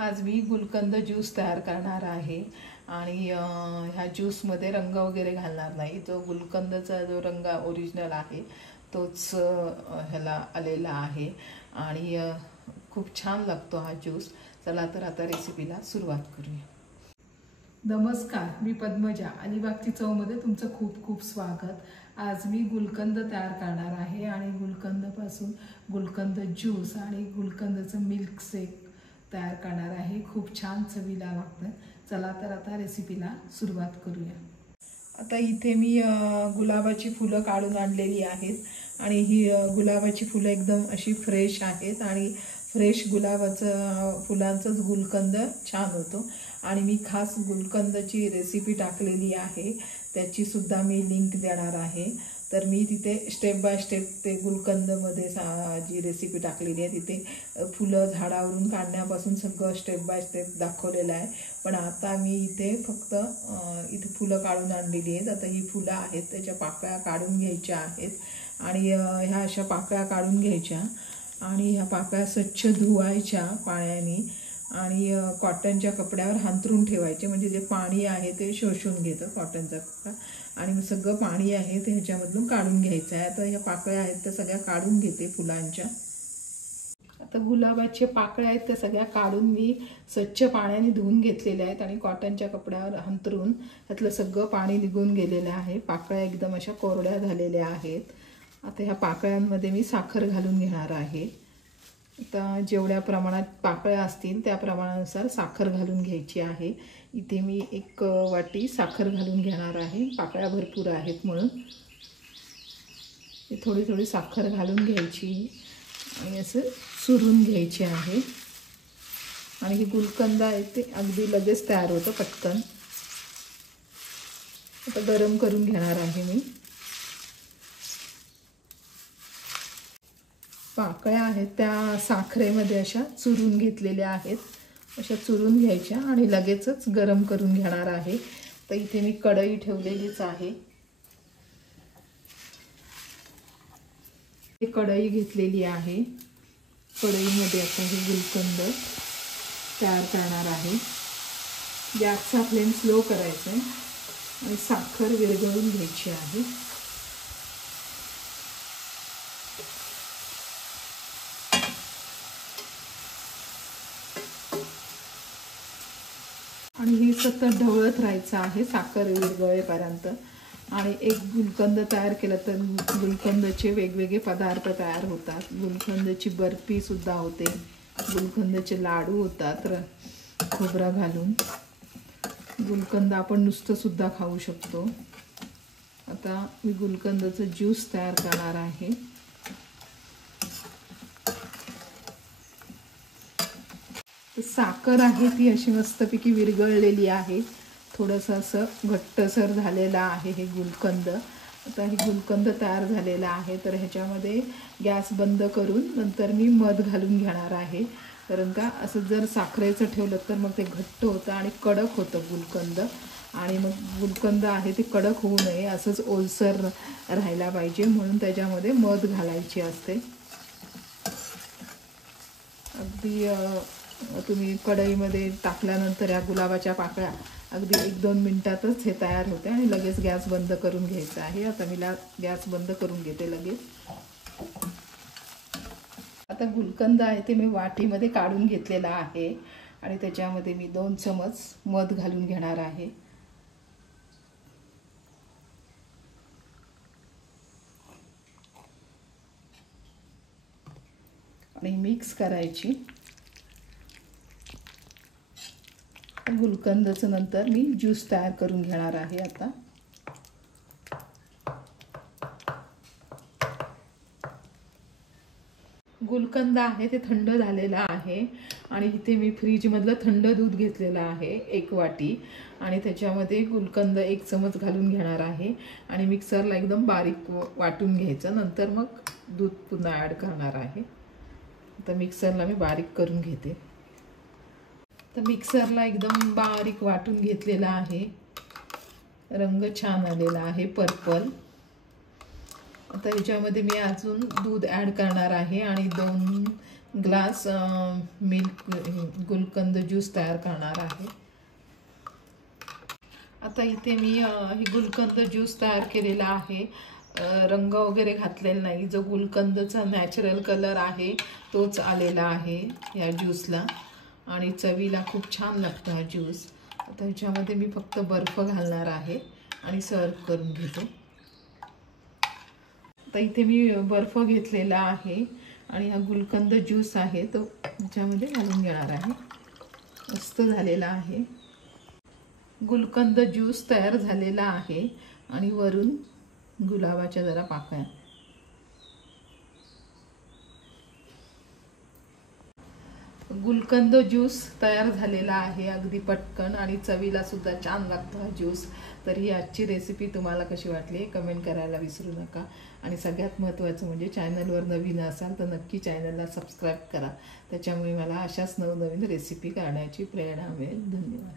आज मी गुलकंद ज्यूस तयार करणार आहे आणि ह्या ज्यूसमध्ये रंग वगैरे घालणार नाही। जो गुलकंदचा जो रंग ओरिजिनल आहे तोच ह्याला आलेला आहे आणि खूप छान लागतो हा ज्यूस। चला तर आता रेसिपीला सुरुवात करूया। नमस्कार, मी पद्मजा, अलिबागची चवमध्ये तुमचं खूप खूप स्वागत। आज मी गुलकंद तयार करणार आहे आणि गुलकंदपासून गुलकंद ज्यूस आणि गुलकंदचं मिल्क शेक तयार करणार आहे। खूप छान चवीला लागतं। चला तर आता रेसिपीला सुरुवात करूया। आता इथे मी गुलाबाची फुलं काढून आणलेली आहेत आणि ही गुलाबाची फुलं एकदम अशी फ्रेश आहेत आणि फ्रेश गुलाबाचं फुलांचाच गुलकंद छान होतो आणि मी खास गुलकंदची रेसिपी टाकलेली आहे, त्याची सुद्धा मी लिंक देणार आहे। तर मी तिथे स्टेप बाय स्टेप ते गुलकंदमध्ये जी रेसिपी टाकलेली आहे तिथे फुलं झाडावरून काढण्यापासून सगळं स्टेप बाय स्टेप दाखवलेलं आहे। पण आता मी इथे फक्त इथे फुलं काढून आणलेली आहेत। आता ही फुलं आहेत त्याच्या पाकळ्या काढून घ्यायच्या आहेत आणि ह्या अशा पाकळ्या काढून घ्यायच्या आणि ह्या पाकळ्या स्वच्छ धुवायच्या पाण्याने आणि कॉटनच्या कपड्यावर हांतरून ठेवायचे, म्हणजे जे पाणी आहे ते शोषून घेतं कॉटनचा कपडा आणि मग सगळं पाणी आहे ते ह्याच्यामधून काढून घ्यायचं आहे। आता ह्या पाकळ्या आहेत त्या सगळ्या काढून घेते फुलांच्या। आता गुलाबाच्या पाकळ्या आहेत त्या सगळ्या काढून मी स्वच्छ पाण्याने धुवून घेतलेल्या आहेत आणि कॉटनच्या कपड्यावर हांतरून त्यातलं सगळं पाणी निघून गेलेलं आहे। पाकळ्या एकदम अशा कोरड्या झालेल्या आहेत। आता ह्या पाकळ्यांमध्ये मी साखर घालून घेणार आहे। आता जेवढ्या प्रमाणात पाकळ्या असतील त्या प्रमाणानुसार साखर घालून घ्यायची आहे। इथे मी 1 वाटी साखर घालून घेणार आहे, पाकळ्या भरपूर आहेत म्हणून। थोडी थोडी साखर घालून घ्यायची आणि असं चुरून घ्यायची आहे आणि हे गुलकंद आहे ते अगदी लगेच तयार होतं पटकन। आता गरम करून घेणार आहे मी। पाकळ्या आहेत त्या साखरेमध्ये अशा चुरून घेतलेल्या आहेत, अशा चुरून घ्यायच्या आणि लगेचच गरम करून घेणार आहे। तर इथे मी कढई ठेवलेलीच आहे, कढई घेतलेली आहे। कढईमध्ये आता हे गुलकंद तयार करणार आहे। गॅसचा फ्लेम स्लो करायचा आहे आणि साखर विरघळून घ्यायची आहे। आणि हे सतत ढवळत राहायचं आहे साखर विरघळेपर्यंत। आणि एक गुलकंद तयार केलं तर गुलकंदचे वेगवेगळे पदार्थ तयार होतात। गुलकंदची बर्फी सुद्धा होते, गुलकंदचे लाडू होतात खोबरा घालून। गुलकंद आपण नुसतं सुद्धा खाऊ शकतो। आता मी गुलकंदचं ज्यूस तयार करणार आहे। साखर आहे ती अशी मस्तपैकी विरघळलेली आहे, थोडंसं असं घट्टसर झालेलं आहे हे गुलकंद। आता हे गुलकंद तयार झालेलं आहे तर ह्याच्यामध्ये गॅस बंद करून नंतर मी मध घालून घेणार आहे, कारण का असं जर साखरेचं ठेवलं तर मग ते घट्ट होतं आणि कडक होतं गुलकंद आणि मग गुलकंद आहे ते कडक होऊ नये, असंच ओलसर राहायला पाहिजे म्हणून त्याच्यामध्ये मध घालायची असते। अगदी तुम्ही कढईमध्ये टाकल्यानंतर या गुलाबाच्या पाकळ्या अगदी 1-2 मिनिटातच हे तयार होते आणि लगेच गॅस बंद करून घ्यायचा आहे। आता मी गॅस बंद करून घेते लगेच। आता गुलकंद आहे ते मी वाटीमध्ये काढून घेतलेला आहे आणि त्याच्यामध्ये मी 2 चमच मध घालून घेणार आहे। आणि मिक्स करायची। गुलकंदचं नंतर मी ज्यूस तयार करून घेणार आहे। आता गुलकंद आहे ते थंड झालेलं आहे आणि इथे मी फ्रीजमधलं थंड दूध घेतलेलं आहे 1 वाटी आणि त्याच्यामध्ये गुलकंद 1 चमच घालून घेणार आहे आणि मिक्सरला एकदम बारीक वाटून घ्यायचं। नंतर मग दूध पुन्हा ॲड करणार आहे। आता मिक्सरला मी बारीक करून घेते। तर मिक्सरला एकदम बारीक वाटून घेतलेला आहे, रंग छान आलेला आहे पर्पल। आता ह्याच्यामध्ये मी अजून दूध ॲड करणार आहे आणि 2 ग्लास मिल्क गुलकंद ज्यूस तयार करणार आहे। आता इथे मी ही गुलकंद ज्यूस तयार केलेला आहे। रंग वगैरे घातलेला नाही, जो गुलकंदचा नॅचरल कलर आहे तोच आलेला आहे या ज्यूसला आणि चवीला खूप छान लागतो हा ज्यूस। आता ह्याच्यामध्ये मी फक्त बर्फ घालणार आहे आणि सर्व करून घेतो। आता इथे मी बर्फ घेतलेला आहे आणि हा गुलकंद ज्यूस आहे तो ह्याच्यामध्ये घालून घेणार आहे। मस्त झालेला आहे, गुलकंद ज्यूस तयार झालेला आहे आणि वरून गुलाबाच्या जरा पाकळ्या। गुलकंद ज्यूस तयार झालेला आहे, अगदी पटकन आणि चवीला सुद्धा छान लागतो हा ज्यूस। तर ही आजची रेसिपी तुम्हाला कशी वाटली कमेंट करायला विसरू नका आणि सगळ्यात महत्त्वाचं म्हणजे चॅनलवर नवीन असाल तर नक्की चॅनलला सबस्क्राईब करा, त्याच्यामुळे मला अशाच नवनवीन रेसिपी करण्याची प्रेरणा मिळेल। धन्यवाद।